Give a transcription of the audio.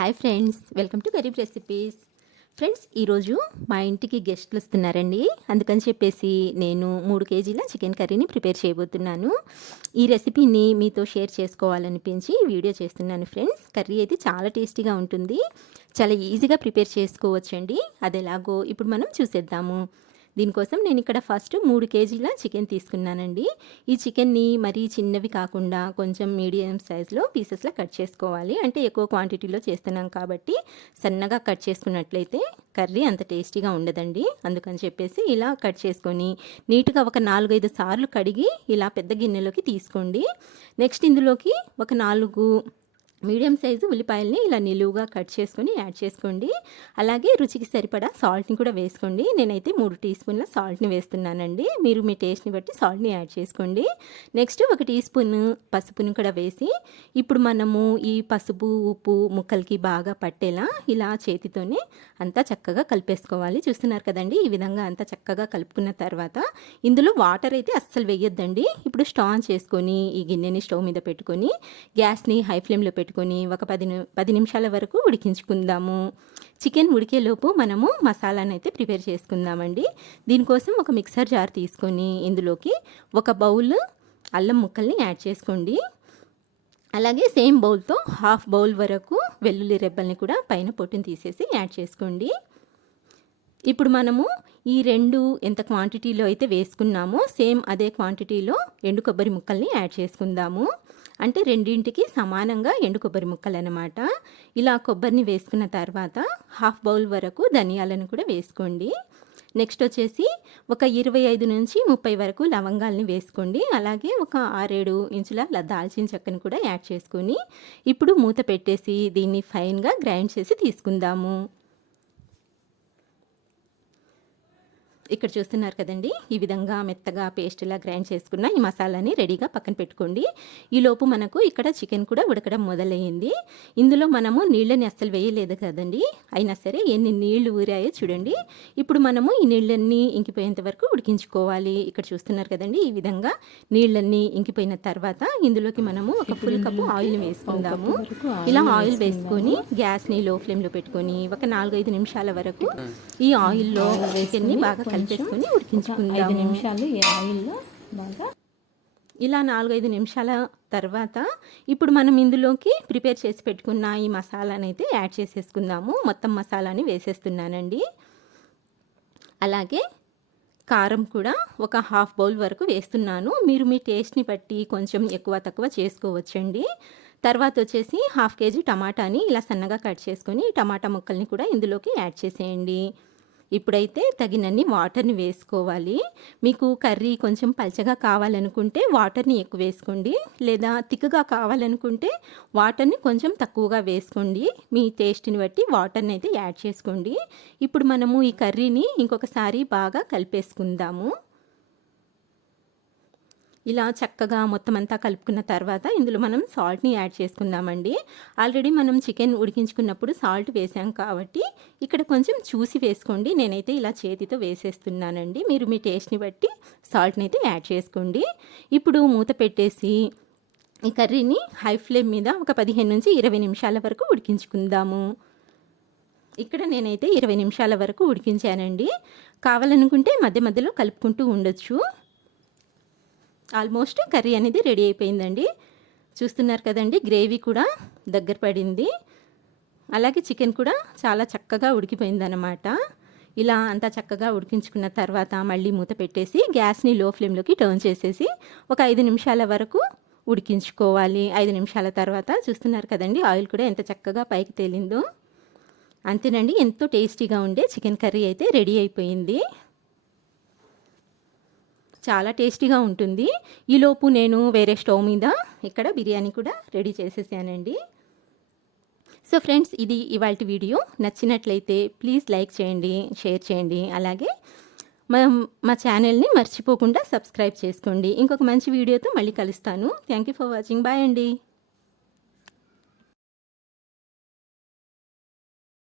Hi friends, welcome to Garib recipes. Friends, ఈరోజు మా ఇంటికి గెస్ట్లు వస్తున్నారండి. అందుకని చెప్పేసి నేను 3 కేజీల చికెన్ కర్రీని ప్రిపేర్ చేయబోతున్నాను. ఈ రెసిపీని మీతో షేర్ చేసుకోవాలనిపించి వీడియో చేస్తున్నాను ఫ్రెండ్స్. కర్రీ అయితే చాలా టేస్టీగా ఉంటుంది. చాలా ఈజీగా ప్రిపేర్ చేసుకోవచ్చండి. అది ఎలాగో ఇప్పుడు మనం చూసేద్దాము. దీనికోసం నేను ఇక్కడ ఫస్ట్ 3 కేజీల చికెన్ తీసుకున్నానండి. ఈ చికెన్ని మరీ చిన్నవి కాకుండా కొంచెం మీడియం సైజులో పీసెస్లా కట్ చేసుకోవాలి. అంటే ఎక్కువ క్వాంటిటీలో చేస్తున్నాం కాబట్టి సన్నగా కట్ చేసుకున్నట్లయితే కర్రీ అంత టేస్టీగా ఉండదండి. అందుకని చెప్పేసి ఇలా కట్ చేసుకొని నీట్గా ఒక 4-5 సార్లు కడిగి ఇలా పెద్ద గిన్నెలోకి తీసుకోండి. నెక్స్ట్ ఇందులోకి ఒక 4 మీడియం సైజు ఉల్లిపాయలని ఇలా నిలువుగా కట్ చేసుకొని యాడ్ చేసుకోండి. అలాగే రుచికి సరిపడా సాల్ట్ని కూడా వేసుకోండి. నేనైతే 3 టీ స్పూన్ల సాల్ట్ని వేస్తున్నానండి. మీరు మీ టేస్ట్ని బట్టి సాల్ట్ని యాడ్ చేసుకోండి. నెక్స్ట్ 1 టీ స్పూన్ పసుపుని కూడా వేసి ఇప్పుడు మనము ఈ పసుపు ఉప్పు ముక్కలకి బాగా పట్టేలా ఇలా చేతితోనే అంతా చక్కగా కలిపేసుకోవాలి. చూస్తున్నారు కదండి, ఈ విధంగా అంతా చక్కగా కలుపుకున్న తర్వాత ఇందులో వాటర్ అయితే అస్సలు వేయొద్దండి. ఇప్పుడు స్టవ్ ఆన్ చేసుకొని ఈ గిన్నెని స్టవ్ మీద పెట్టుకొని గ్యాస్ని హై ఫ్లేమ్లో పెట్టుకొని ఒక 10 నిమిషాల వరకు ఉడికించుకుందాము. చికెన్ ఉడికేలోపు మనము మసాలాను అయితే ప్రిపేర్ చేసుకుందామండి. దీనికోసం ఒక మిక్సర్ జార్ తీసుకొని ఇందులోకి 1 బౌల్ అల్లం ముక్కల్ని యాడ్ చేసుకోండి. అలాగే సేమ్ బౌల్తో 1/2 బౌల్ వరకు వెల్లుల్లి రెబ్బల్ని కూడా పైన పొట్టుని తీసేసి యాడ్ చేసుకోండి. ఇప్పుడు మనము ఈ 2 ఎంత క్వాంటిటీలో అయితే వేసుకున్నామో సేమ్ అదే క్వాంటిటీలో ఎండు కొబ్బరి ముక్కల్ని యాడ్ చేసుకుందాము. అంటే రెండింటికి సమానంగా ఎండు కొబ్బరి ముక్కలు అన్నమాట. ఇలా కొబ్బరిని వేసుకున్న తర్వాత 1/2 బౌల్ వరకు ధనియాలను కూడా వేసుకోండి. నెక్స్ట్ వచ్చేసి ఒక 25 నుంచి 30 వరకు లవంగాల్ని వేసుకోండి. అలాగే ఒక 6-7 ఇంచుల దాల్చిన చెక్కను కూడా యాడ్ చేసుకొని ఇప్పుడు మూత పెట్టేసి దీన్ని ఫైన్గా గ్రైండ్ చేసి తీసుకుందాము. ఇక్కడ చూస్తున్నారు కదండి, ఈ విధంగా మెత్తగా పేస్ట్లా గ్రైండ్ చేసుకున్న ఈ మసాలాని రెడీగా పక్కన పెట్టుకోండి. ఈలోపు మనకు ఇక్కడ చికెన్ కూడా ఉడకడం మొదలయ్యింది. ఇందులో మనము నీళ్ళని అస్సలు వేయలేదు కదండి, అయినా సరే ఎన్ని నీళ్లు ఊరాయో చూడండి. ఇప్పుడు మనము ఈ నీళ్ళన్నీ ఇంకిపోయేంత వరకు ఉడికించుకోవాలి. ఇక్కడ చూస్తున్నారు కదండి, ఈ విధంగా నీళ్ళన్నీ ఇంకిపోయిన తర్వాత ఇందులోకి మనము ఒక ఫుల్ కప్పు ఆయిల్ని వేసుకుందాము. ఇలా ఆయిల్ వేసుకొని గ్యాస్ని లో ఫ్లేమ్లో పెట్టుకొని ఒక 4-5 నిమిషాల వరకు ఈ ఆయిల్లో చికెన్ని బాగా కలిపేసుకొని ఉడికించుకుందాము. 5 నిమిషాలు ఈ ఆయిల్లో బాగా ఇలా 4-5 నిమిషాల తర్వాత ఇప్పుడు మనం ఇందులోకి ప్రిపేర్ చేసి పెట్టుకున్న ఈ మసాలాని అయితే యాడ్ చేసేసుకుందాము. మొత్తం మసాలాని వేసేస్తున్నానండి. అలాగే కారం కూడా ఒక 1/2 బౌల్ వరకు వేస్తున్నాను. మీరు మీ టేస్ట్ని బట్టి కొంచెం ఎక్కువ తక్కువ చేసుకోవచ్చండి. తర్వాత వచ్చేసి 1/2 కేజీ టమాటాని ఇలా సన్నగా కట్ చేసుకొని టమాటా ముక్కల్ని కూడా ఇందులోకి యాడ్ చేసేయండి. ఇప్పుడైతే తగినన్ని వాటర్ని వేసుకోవాలి. మీకు కర్రీ కొంచెం పల్చగా కావాలనుకుంటే వాటర్ని ఎక్కువ వేసుకోండి, లేదా తిక్కగా కావాలనుకుంటే వాటర్ని కొంచెం తక్కువగా వేసుకోండి. మీ టేస్ట్ని బట్టి వాటర్ని అయితే యాడ్ చేసుకోండి. ఇప్పుడు మనము ఈ కర్రీని ఇంకొకసారి బాగా కలిపేసుకుందాము. ఇలా చక్కగా మొత్తం అంతా కలుపుకున్న తర్వాత ఇందులో మనం సాల్ట్ని యాడ్ చేసుకుందామండి. ఆల్రెడీ మనం చికెన్ ఉడికించుకున్నప్పుడు సాల్ట్ వేసాం కాబట్టి ఇక్కడ కొంచెం చూసి వేసుకోండి. నేనైతే ఇలా చేతితో వేసేస్తున్నానండి. మీరు మీ టేస్ట్ని బట్టి సాల్ట్ని అయితే యాడ్ చేసుకోండి. ఇప్పుడు మూత పెట్టేసి ఈ కర్రీని హై ఫ్లేమ్ మీద ఒక 15 నుంచి 20 నిమిషాల వరకు ఉడికించుకుందాము. ఇక్కడ నేనైతే 20 నిమిషాల వరకు ఉడికించానండి. కావాలనుకుంటే మధ్య మధ్యలో కలుపుకుంటూ ఉండొచ్చు. ఆల్మోస్ట్ కర్రీ అనేది రెడీ అయిపోయిందండి. చూస్తున్నారు కదండి, గ్రేవీ కూడా దగ్గర పడింది. అలాగే చికెన్ కూడా చాలా చక్కగా ఉడికిపోయిందన్నమాట. ఇలా అంతా చక్కగా ఉడికించుకున్న తర్వాత మళ్ళీ మూత పెట్టేసి గ్యాస్ని లో ఫ్లేమ్లోకి టర్న్ చేసేసి ఒక 5 నిమిషాల వరకు ఉడికించుకోవాలి. 5 నిమిషాల తర్వాత చూస్తున్నారు కదండి, ఆయిల్ కూడా ఎంత చక్కగా పైకి తేలిందో. అంతేనండి, ఎంతో టేస్టీగా ఉండే చికెన్ కర్రీ అయితే రెడీ అయిపోయింది. చాలా టేస్టీగా ఉంటుంది. ఈలోపు నేను వేరే స్టవ్ మీద ఇక్కడ బిర్యానీ కూడా రెడీ చేసేసానండి. సో ఫ్రెండ్స్, ఇది ఇవాల్టి వీడియో. నచ్చినట్లయితే ప్లీజ్ లైక్ చేయండి, షేర్ చేయండి. అలాగే మా ఛానల్ని మర్చిపోకుండా సబ్స్క్రైబ్ చేసుకోండి. ఇంకొక మంచి వీడియోతో మళ్ళీ కలుస్తాను. Thank you for watching. Bye అండి.